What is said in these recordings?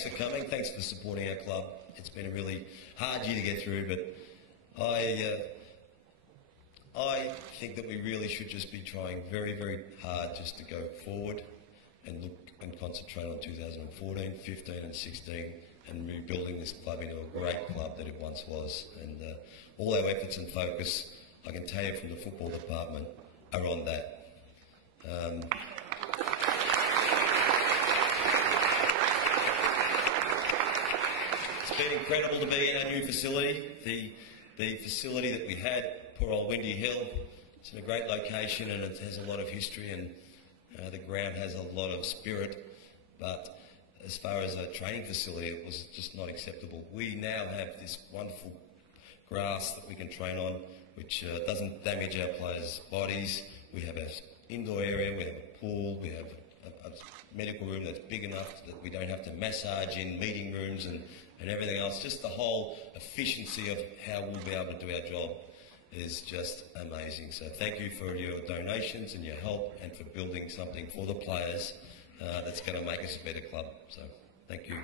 thanks for coming. Thanks for supporting our club. It's been a really hard year to get through, but I think that we really should just be trying very, very hard just to go forward and look and concentrate on 2014, 15 and 16 and rebuilding this club into a great club that it once was. And all our efforts and focus, I can tell you from the football department, are on that. It's been incredible to be in our new facility. The facility that we had, poor old Windy Hill, it's in a great location and it has a lot of history, and the ground has a lot of spirit, but as far as a training facility, it was just not acceptable. We now have this wonderful grass that we can train on, which doesn't damage our players' bodies. We have an indoor area, we have a pool, we have a medical room that's big enough that we don't have to massage in meeting rooms and everything else. Just the whole efficiency of how we'll be able to do our job is just amazing. So thank you for your donations and your help and for building something for the players that's going to make us a better club. So thank you.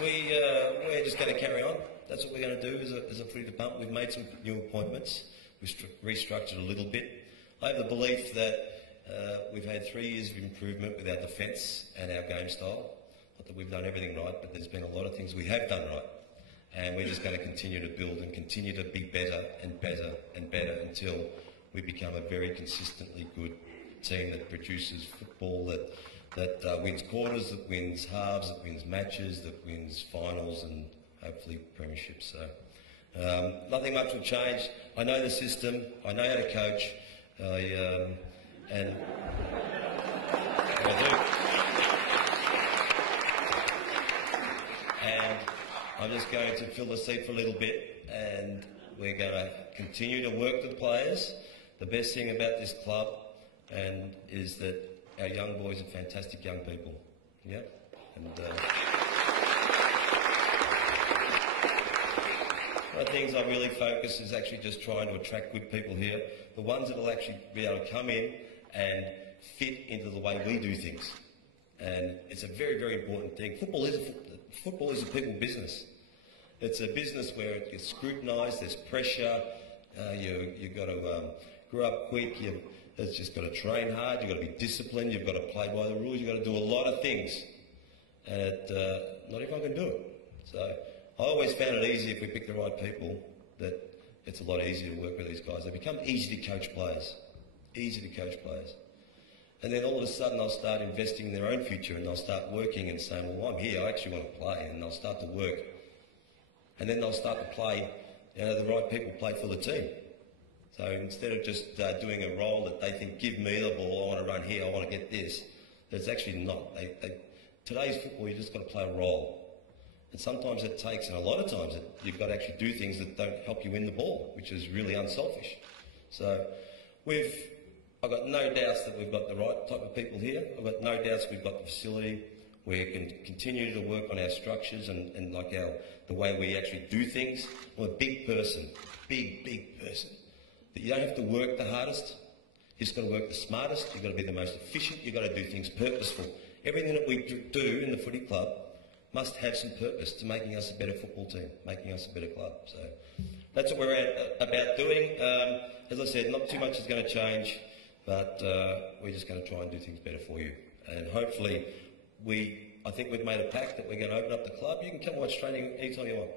We're just going to carry on. That's what we're going to do as a footy department. We've made some new appointments. We've restructured a little bit. I have the belief that we've had 3 years of improvement with our defence and our game style. Not that we've done everything right, but there's been a lot of things we have done right. And we're just going to continue to build and continue to be better and better and better until we become a very consistently good team that produces football, that wins quarters, that wins halves, that wins matches, that wins finals and hopefully premierships. So nothing much will change. I know the system, I know how to coach, and I do. And I'm just going to fill the seat for a little bit, and we're going to continue to work with players. The best thing about this club is that our young boys are fantastic young people. Yeah, and one of the things I really focus is actually just trying to attract good people here, the ones that will actually be able to come in and fit into the way we do things. And it's a very, very important thing. Football is a people business. It's a business where it gets scrutinised, there's pressure, you've got to grow up quick, you've just got to train hard, you've got to be disciplined, you've got to play by the rules, you've got to do a lot of things. And not everyone can do it. So I always found it easy if we pick the right people, that it's a lot easier to work with these guys. They become easy to coach players. Easy to coach players. And then all of a sudden they'll start investing in their own future and they'll start working and saying, well, I'm here, I actually want to play, and they'll start to work. And then they'll start to play, the right people play for the team. So instead of just doing a role that they think, give me the ball, I want to run here, I want to get this, that's actually not. Today's football, you just got to play a role. And sometimes it takes, and a lot of times, you've got to actually do things that don't help you win the ball, which is really unselfish. So I've got no doubts that we've got the right type of people here. I've got no doubts we've got the facility. We can continue to work on our structures and like the way we actually do things. I'm a big person, big person. That you don't have to work the hardest. You just got to work the smartest. You've got to be the most efficient. You've got to do things purposeful. Everything that we do in the footy club must have some purpose to making us a better football team, making us a better club. So that's what we're about doing. As I said, not too much is going to change, but we're just going to try and do things better for you. And hopefully, I think we've made a pact that we're going to open up the club. You can come watch training anytime you want.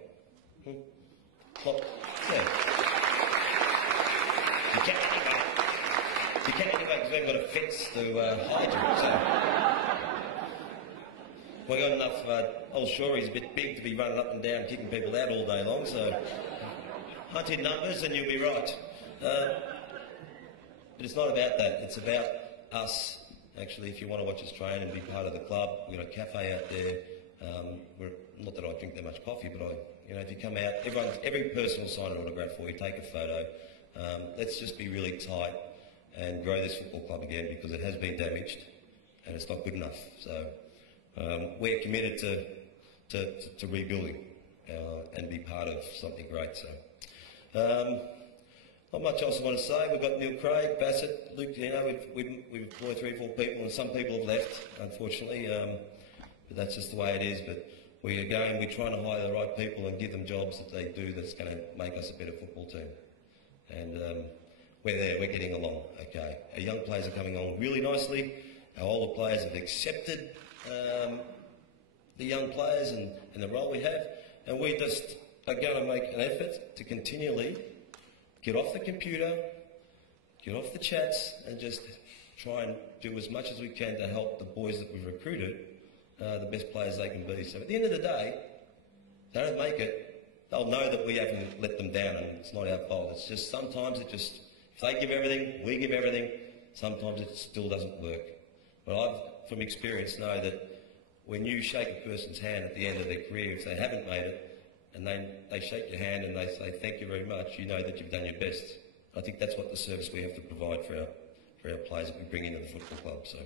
Yeah. You can anyway because we haven't got a fence to hide you. So. We've got enough, old Shorey's a bit big to be running up and down kicking people out all day long, so hunt in numbers and you'll be right. But it's not about that, it's about us. Actually, if you want to watch us train and be part of the club, we've got a cafe out there. Not that I drink that much coffee, but if you come out, every person will sign an autograph for you, take a photo. Let's just be really tight and grow this football club again, because it has been damaged and it's not good enough. So we're committed to rebuilding and be part of something great. So Not much else I want to say. We've got Neil Craig, Bassett, Luke. We've employed 3 or 4 people, and some people have left, unfortunately. But that's just the way it is. But we're trying to hire the right people and give them jobs that they do that's going to make us a better football team. And we're there. We're getting along. Okay. Our young players are coming along really nicely. Our older players have accepted the young players and the role we have, and we just are going to make an effort to continually get off the computer, get off the chats, and just try and do as much as we can to help the boys that we've recruited the best players they can be. So at the end of the day, if they don't make it, they'll know that we haven't let them down, and it's not our fault. It's just sometimes if they give everything, we give everything, sometimes it still doesn't work. But I've, from experience, know that when you shake a person's hand at the end of their career, if they haven't made it, and they shake your hand and they say thank you very much, you know that you've done your best. I think that's what the service we have to provide for our players that we bring into the football club. So.